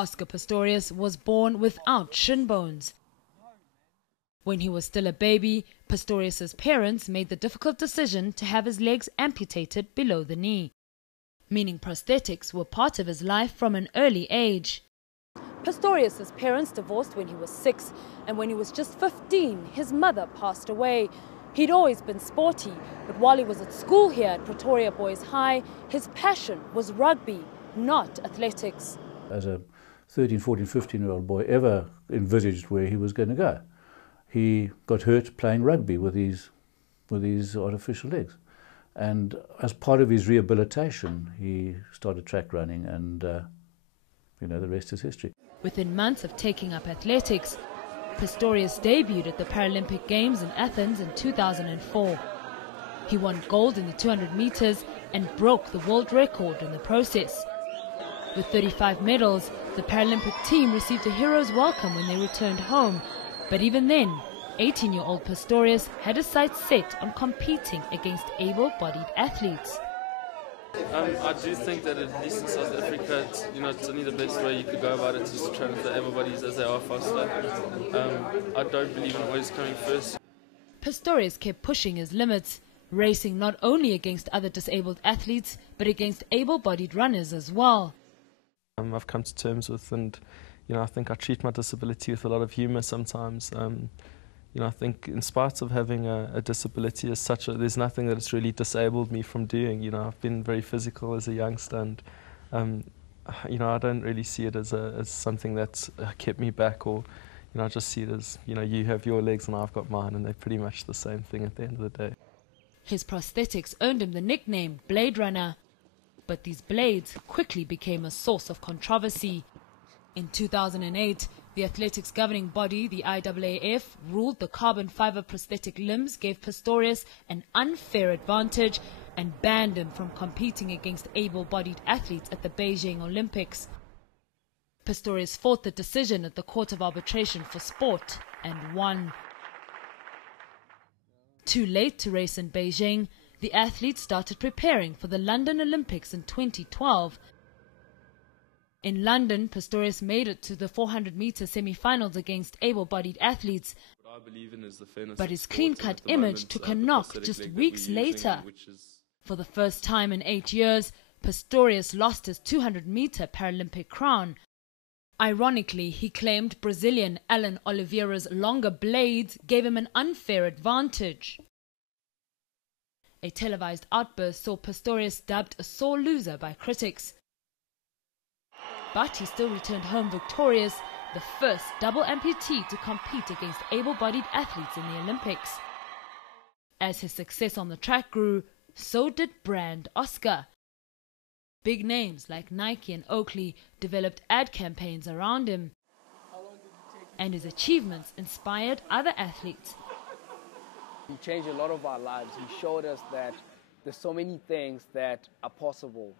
Oscar Pistorius was born without shin bones. When he was still a baby, Pistorius's parents made the difficult decision to have his legs amputated below the knee, meaning prosthetics were part of his life from an early age. Pistorius's parents divorced when he was 6, and when he was just 15, his mother passed away. He'd always been sporty, but while he was at school here at Pretoria Boys High, his passion was rugby, not athletics. As a 13, 14, 15-year-old boy ever envisaged where he was going to go. He got hurt playing rugby with his artificial legs. And as part of his rehabilitation, he started track running, and the rest is history. Within months of taking up athletics, Pistorius debuted at the Paralympic Games in Athens in 2004. He won gold in the 200 meters and broke the world record in the process. With 35 medals, the Paralympic team received a hero's welcome when they returned home. But even then, 18-year-old Pistorius had his sights set on competing against able-bodied athletes. I do think that at least in South Africa, it's only the best way you could go about it is to train with the able-bodies as they are faster. I don't believe in always coming first. Pistorius kept pushing his limits, racing not only against other disabled athletes, but against able-bodied runners as well. I've come to terms with, and I think I treat my disability with a lot of humour sometimes. I think in spite of having a disability as such, there's nothing that has really disabled me from doing. I've been very physical as a youngster, and I don't really see it as something that's kept me back, or I just see it as you have your legs and I've got mine, and they're pretty much the same thing at the end of the day. His prosthetics earned him the nickname Blade Runner, but these blades quickly became a source of controversy. In 2008, the athletics governing body, the IAAF, ruled the carbon fiber prosthetic limbs gave Pistorius an unfair advantage and banned him from competing against able-bodied athletes at the Beijing Olympics. Pistorius fought the decision at the Court of Arbitration for Sport and won. Too late to race in Beijing, the athletes started preparing for the London Olympics in 2012. In London, Pistorius made it to the 400-meter semi-finals against able-bodied athletes, but his clean-cut image took a knock just weeks later. For the first time in 8 years, Pistorius lost his 200-meter Paralympic crown. Ironically, he claimed Brazilian Alan Oliveira's longer blades gave him an unfair advantage. A televised outburst saw Pistorius dubbed a sore loser by critics. But he still returned home victorious, the first double amputee to compete against able-bodied athletes in the Olympics. As his success on the track grew, so did brand Oscar. Big names like Nike and Oakley developed ad campaigns around him, and his achievements inspired other athletes. He changed a lot of our lives. He showed us that there's so many things that are possible,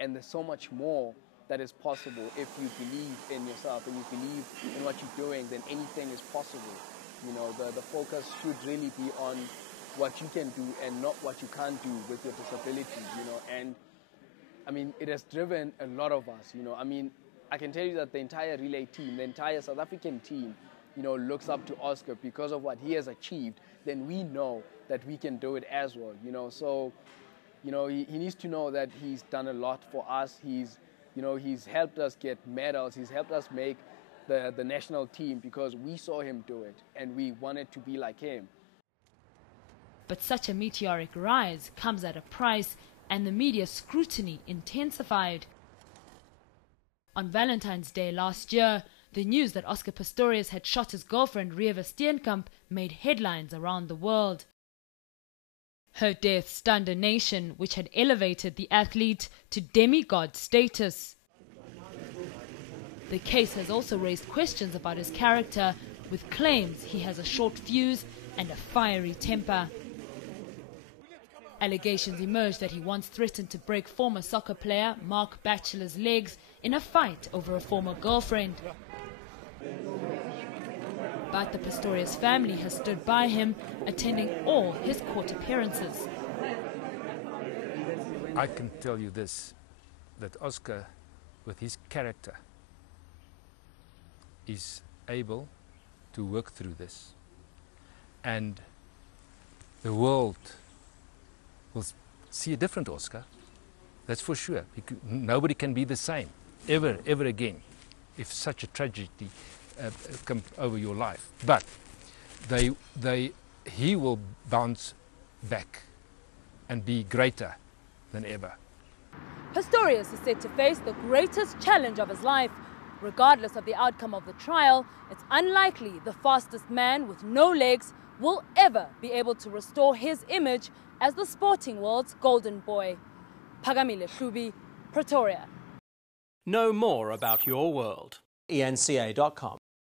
and there's so much more that is possible if you believe in yourself and you believe in what you're doing. Then anything is possible. The focus should really be on what you can do and not what you can't do with your disability. And I mean, it has driven a lot of us. I can tell you that the entire relay team, the entire South African team, looks up to Oscar because of what he has achieved. Then we know that we can do it as well. So he needs to know that he's done a lot for us. He's helped us get medals. He's helped us make the national team because we saw him do it and we wanted to be like him. But such a meteoric rise comes at a price, and the media scrutiny intensified. On Valentine's Day last year, the news that Oscar Pistorius had shot his girlfriend Reeva Steenkamp made headlines around the world. Her death stunned a nation which had elevated the athlete to demigod status. The case has also raised questions about his character, with claims he has a short fuse and a fiery temper. Allegations emerged that he once threatened to break former soccer player Mark Batchelor's legs in a fight over a former girlfriend. But the Pistorius family has stood by him, attending all his court appearances. I can tell you this, that Oscar, with his character, is able to work through this, and the world will see a different Oscar, that's for sure. Nobody can be the same ever again if such a tragedy comes over your life. But he will bounce back and be greater than ever. Pistorius is set to face the greatest challenge of his life. Regardless of the outcome of the trial, it's unlikely the fastest man with no legs will ever be able to restore his image as the sporting world's golden boy. Pagamile Hlubi, Pretoria. Know more about your world. eNCA.com.